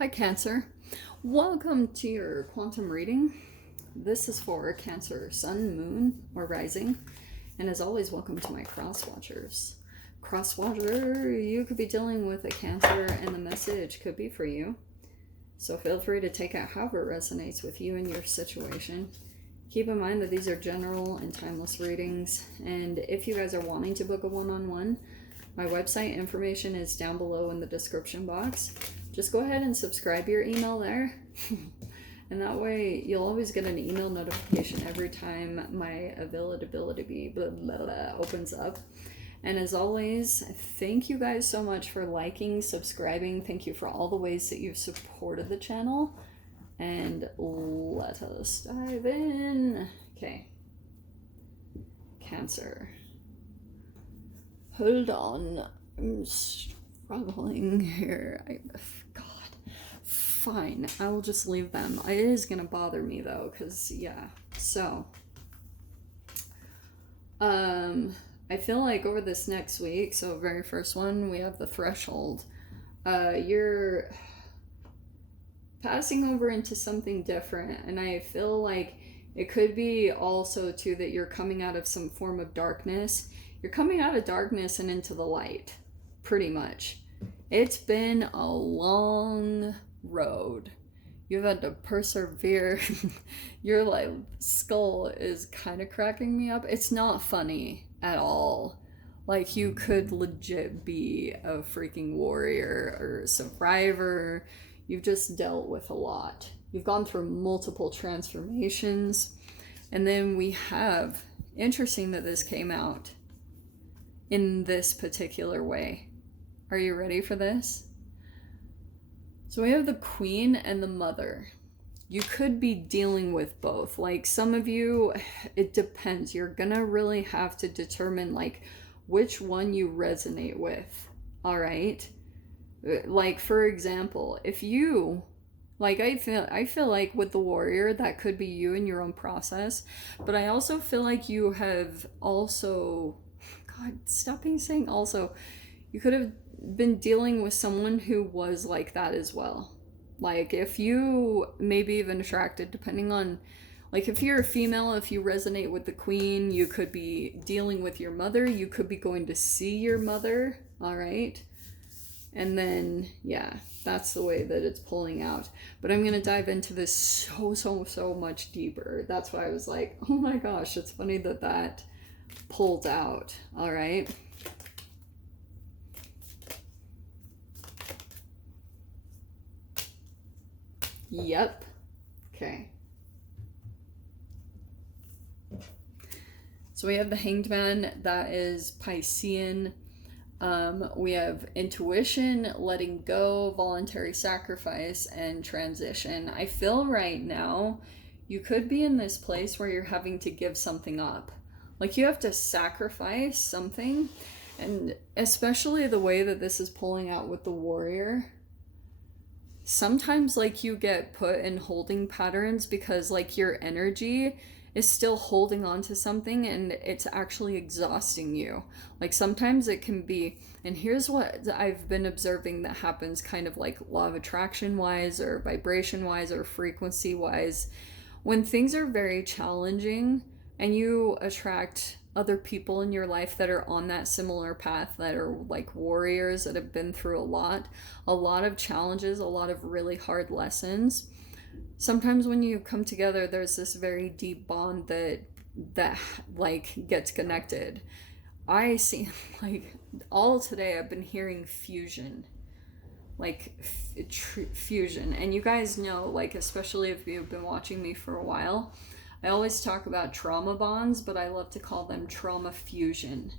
Hi Cancer, welcome to your quantum reading. This is for Cancer, Sun, Moon, or Rising. And as always, welcome to my cross watchers. Cross watcher, you could be dealing with a Cancer and the message could be for you. So feel free to take out however resonates with you and your situation. Keep in mind that these are general and timeless readings. And if you guys are wanting to book a one-on-one, my website information is down below in the description box. Just go ahead and subscribe your email there. And that way you'll always get an email notification every time my availability opens up. And as always, thank you guys so much for liking, subscribing. Thank you for all the ways that you've supported the channel. And let us dive in. Okay. Cancer. Hold on. I'm struggling here. God. Fine. I will just leave them. It is going to bother me though, because, yeah. So, I feel like over this next week, so very first one, we have the threshold. You're passing over into something different, and I feel like it could be also too that you're coming out of some form of darkness. You're coming out of darkness and into the light, pretty much. It's been a long road. You've had to persevere. Your like skull is kind of cracking me up. It's not funny at all. Like, you could legit be a freaking warrior or survivor. You've just dealt with a lot. You've gone through multiple transformations. And then we have, interesting that this came out in this particular way. Are you ready for this? So we have the Queen and the Mother. You could be dealing with both. Like, some of you, it depends. You're gonna really have to determine like which one you resonate with. All right. Like, for example, if you, like, I feel like with the warrior, that could be you in your own process. But I also feel like you have also, God, stop being saying also. You could have been dealing with someone who was like that as well. Like, if you maybe even attracted, depending on, like, if you're a female, if you resonate with the Queen, you could be dealing with your mother. You could be going to see your mother. All right. And then, yeah, that's the way that it's pulling out. But I'm going to dive into this so much deeper. That's why I was like, oh my gosh, it's funny that that pulled out. All right. Yep. Okay. So we have the Hanged Man. That is Piscean. We have intuition, letting go, voluntary sacrifice, and transition. I feel right now you could be in this place where you're having to give something up. Like, you have to sacrifice something. And especially the way that this is pulling out with the warrior. Sometimes, like, you get put in holding patterns because, like, your energy is still holding on to something and it's actually exhausting you. Like, sometimes it can be, and here's what I've been observing that happens kind of like law of attraction wise or vibration wise or frequency wise. When things are very challenging and you attract other people in your life that are on that similar path, that are like warriors that have been through a lot of challenges, a lot of really hard lessons. Sometimes when you come together, there's this very deep bond that like gets connected. I see, like, all today I've been hearing fusion, like fusion. And you guys know, like, especially if you've been watching me for a while, I always talk about trauma bonds, but I love to call them trauma fusion,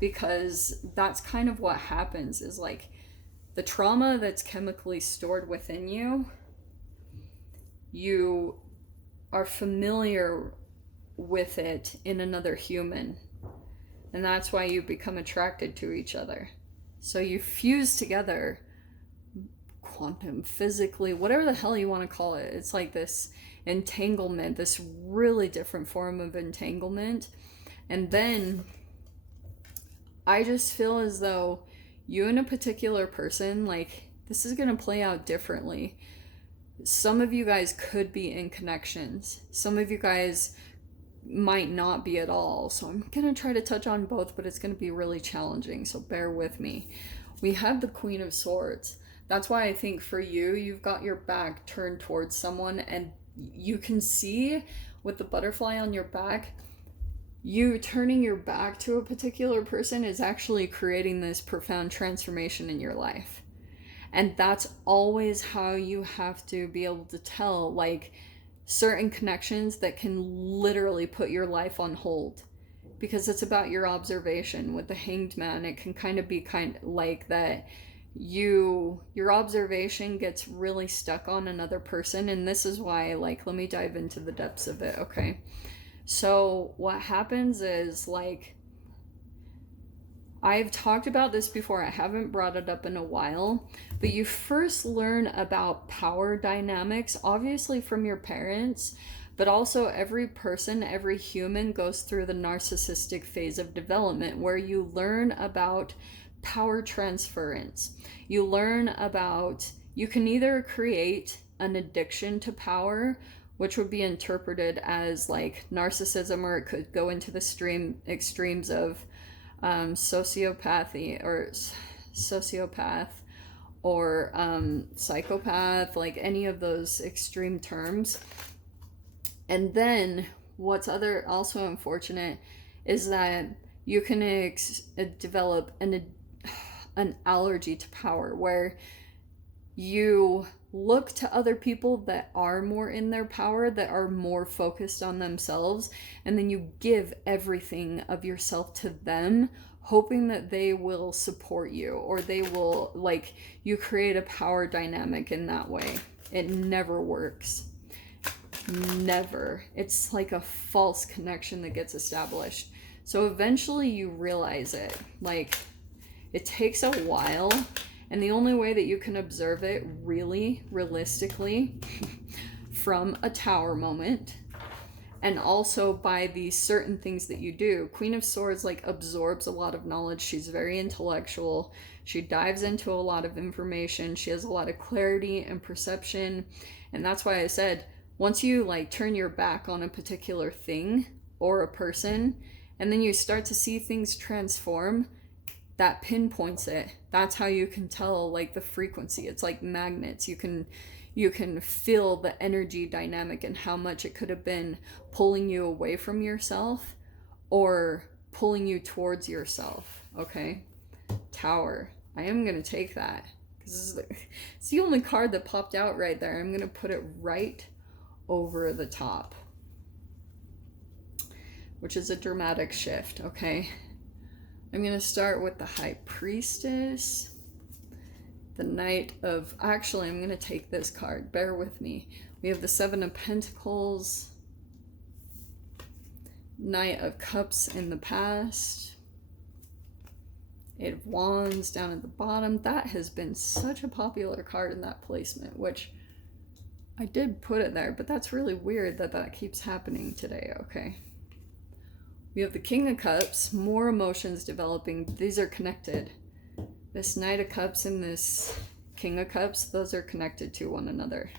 because that's kind of what happens is, like, the trauma that's chemically stored within you, you are familiar with it in another human. And that's why you become attracted to each other. So you fuse together, quantum, physically, whatever the hell you want to call it. It's like this entanglement, this really different form of entanglement. And then I just feel as though you and a particular person, like, This is going to play out differently. Some of you guys could be in connections. Some of you guys might not be at all. So I'm going to try to touch on both, but it's going to be really challenging. So bear with me. We have the Queen of Swords. That's why I think for you, you've got your back turned towards someone, and you can see with the butterfly on your back, you turning your back to a particular person is actually creating this profound transformation in your life. And that's always how you have to be able to tell, like, certain connections that can literally put your life on hold, because it's about your observation. With the Hanged Man, it can kind of be like that your observation gets really stuck on another person. And this is why, like, let me dive into the depths of it. Okay, so what happens is, like, I've talked about this before, I haven't brought it up in a while, but you first learn about power dynamics, obviously from your parents, but also every person, every human goes through the narcissistic phase of development, where you learn about power transference. You learn about, you can either create an addiction to power, which would be interpreted as like narcissism, or it could go into the extremes of sociopathy or sociopath or psychopath, like any of those extreme terms. And then what's also unfortunate is that you can develop an allergy to power, where you look to other people that are more in their power, that are more focused on themselves, and then you give everything of yourself to them, hoping that they will support you, or they will, like, you create a power dynamic in that way. It never works. Never. It's like a false connection that gets established. So eventually you realize it. Like, it takes a while. And the only way that you can observe it really, realistically, from a tower moment, and also by these certain things that you do. Queen of Swords, like, absorbs a lot of knowledge. She's very intellectual. She dives into a lot of information. She has a lot of clarity and perception. And that's why I said, once you, like, turn your back on a particular thing or a person, and then you start to see things transform, that pinpoints it. That's how you can tell, like, the frequency. It's like magnets. You can feel the energy dynamic and how much it could have been pulling you away from yourself or pulling you towards yourself. Okay, Tower. I am gonna take that because it's the only card that popped out right there. I'm gonna put it right over the top, which is a dramatic shift. Okay, I'm going to start with the High Priestess, the Knight of... Actually, I'm going to take this card. Bear with me. We have the Seven of Pentacles, Knight of Cups in the past, Eight of Wands down at the bottom. That has been such a popular card in that placement, which I did put it there, but that's really weird that that keeps happening today. Okay. We have the King of Cups, more emotions developing. These are connected. This Knight of Cups and this King of Cups, those are connected to one another.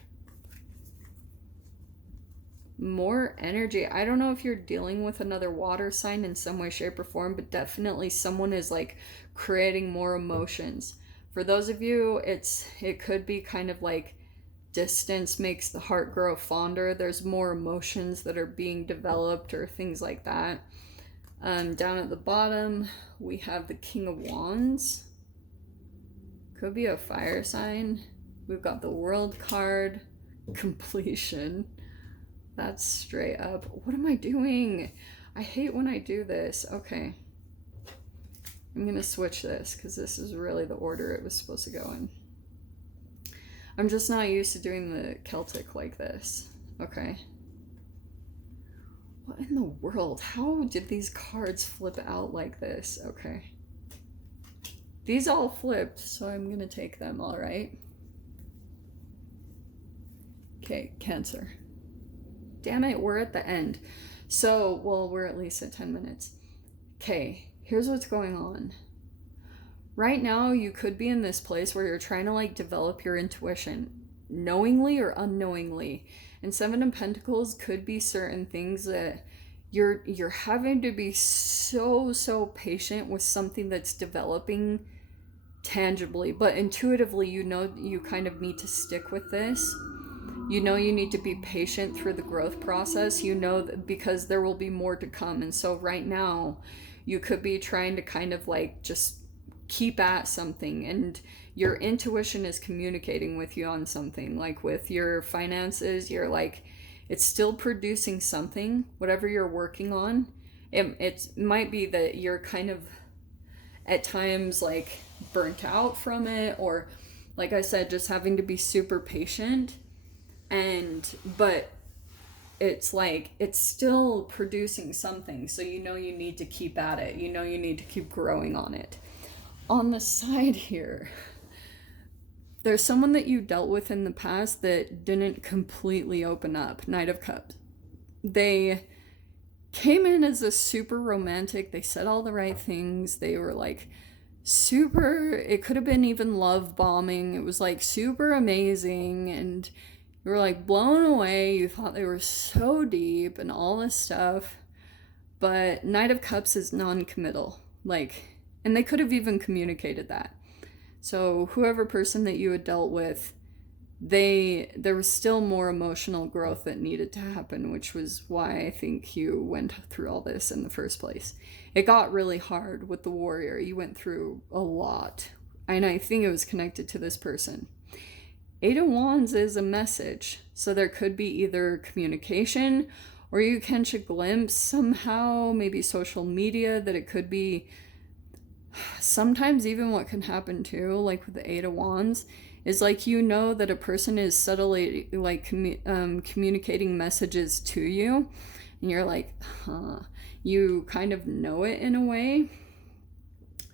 More energy. I don't know if you're dealing with another water sign in some way, shape, or form, but definitely someone is, like, creating more emotions. For those of you, it could be kind of like distance makes the heart grow fonder. There's more emotions that are being developed or things like that. Down at the bottom, we have the King of Wands. Could be a fire sign. We've got the World card, completion. That's straight up. What am I doing? I hate when I do this. Okay. I'm going to switch this because this is really the order it was supposed to go in. I'm just not used to doing the Celtic like this. Okay. What in the world? How did these cards flip out like this? Okay. These all flipped, so I'm going to take them, all right? Okay, Cancer. Damn it, we're at the end. So, well, we're at least at 10 minutes. Okay, here's what's going on. Right now, you could be in this place where you're trying to like develop your intuition, knowingly or unknowingly. And Seven of Pentacles could be certain things that you're having to be so patient with something that's developing tangibly, but intuitively you know you kind of need to stick with this. You know you need to be patient through the growth process, you know, that because there will be more to come. And so right now you could be trying to kind of like just keep at something, and your intuition is communicating with you on something, like with your finances. You're like, it's still producing something, whatever you're working on. It might be that you're kind of at times like burnt out from it, or like I said, just having to be super patient. And but it's like it's still producing something, so you know you need to keep at it, you know you need to keep growing on it. On the side here, there's someone that you dealt with in the past that didn't completely open up. Knight of Cups. They came in as a super romantic, they said all the right things, they were like super, it could have been even love bombing, it was like super amazing, and you were like blown away, you thought they were so deep and all this stuff. But Knight of Cups is non-committal, like, and they could have even communicated that. So whoever person that you had dealt with, there was still more emotional growth that needed to happen, which was why I think you went through all this in the first place. It got really hard with the warrior. You went through a lot, and I think it was connected to this person. Eight of Wands is a message, so there could be either communication, or you catch a glimpse somehow, maybe social media, that it could be. Sometimes even what can happen too, like with the Eight of Wands, is like, you know that a person is subtly like communicating messages to you, and you're like, huh, you kind of know it in a way.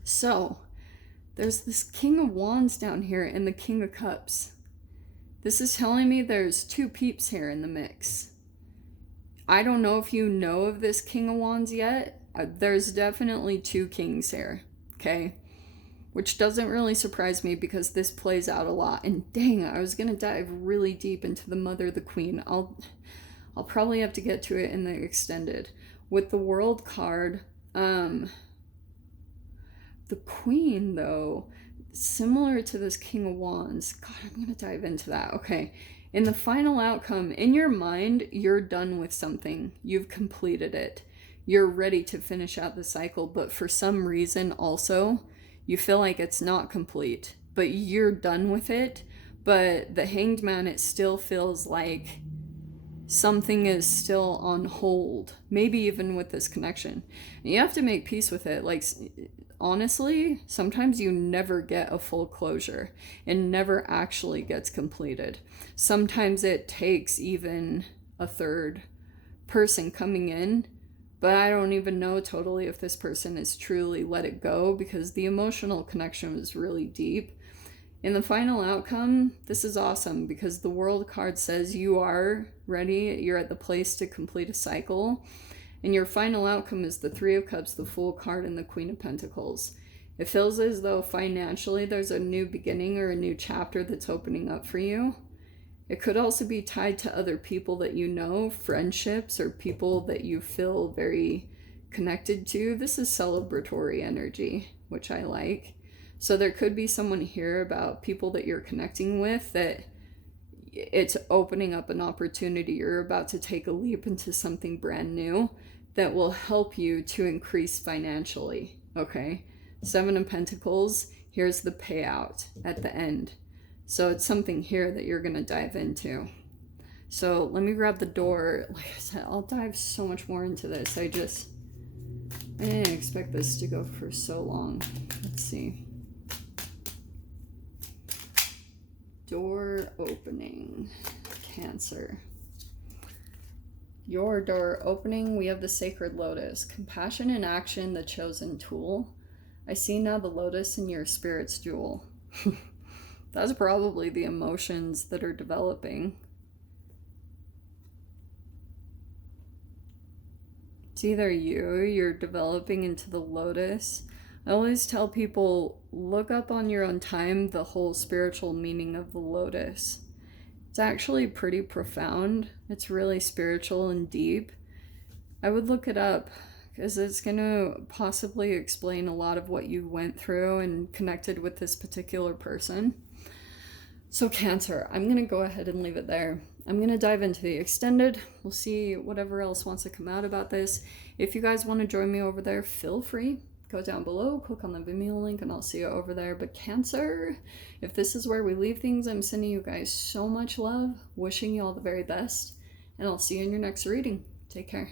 So there's this King of Wands down here and the King of Cups. This is telling me there's two peeps here in the mix. I don't know if you know of this King of Wands yet. There's definitely two kings here, okay? Which doesn't really surprise me because this plays out a lot. And dang, I was gonna dive really deep into the Mother, the Queen. I'll probably have to get to it in the extended. With the World card, the Queen though, similar to this King of Wands. God, I'm gonna dive into that. Okay. In the final outcome, in your mind, you're done with something. You've completed it. You're ready to finish out the cycle, but for some reason also, you feel like it's not complete, but you're done with it. But the Hanged Man, it still feels like something is still on hold, maybe even with this connection. And you have to make peace with it. Like, honestly, sometimes you never get a full closure. It never actually gets completed. Sometimes it takes even a third person coming in, but I don't even know totally if this person is truly let it go, because the emotional connection was really deep. In the final outcome, this is awesome because the World card says you are ready, you're at the place to complete a cycle, and your final outcome is the Three of Cups, the Fool card, and the Queen of Pentacles. It feels as though financially there's a new beginning or a new chapter that's opening up for you. It could also be tied to other people that you know, friendships, or people that you feel very connected to. This is celebratory energy, which I like. So there could be someone here about people that you're connecting with that it's opening up an opportunity. You're about to take a leap into something brand new that will help you to increase financially, okay? Seven of Pentacles, here's the payout at the end. So it's something here that you're going to dive into. So let me grab the door. Like I said, I'll dive so much more into this. I didn't expect this to go for so long. Let's see. Door opening. Cancer. Your door opening, we have the Sacred Lotus. Compassion in action, the chosen tool. I see now the lotus in your spirit's jewel. That's probably the emotions that are developing. It's either you're developing into the lotus. I always tell people, look up on your own time the whole spiritual meaning of the lotus. It's actually pretty profound. It's really spiritual and deep. I would look it up because it's going to possibly explain a lot of what you went through and connected with this particular person. So Cancer, I'm going to go ahead and leave it there. I'm going to dive into the extended. We'll see whatever else wants to come out about this. If you guys want to join me over there, feel free. Go down below, click on the Vimeo link, and I'll see you over there. But Cancer, if this is where we leave things, I'm sending you guys so much love, wishing you all the very best, and I'll see you in your next reading. Take care.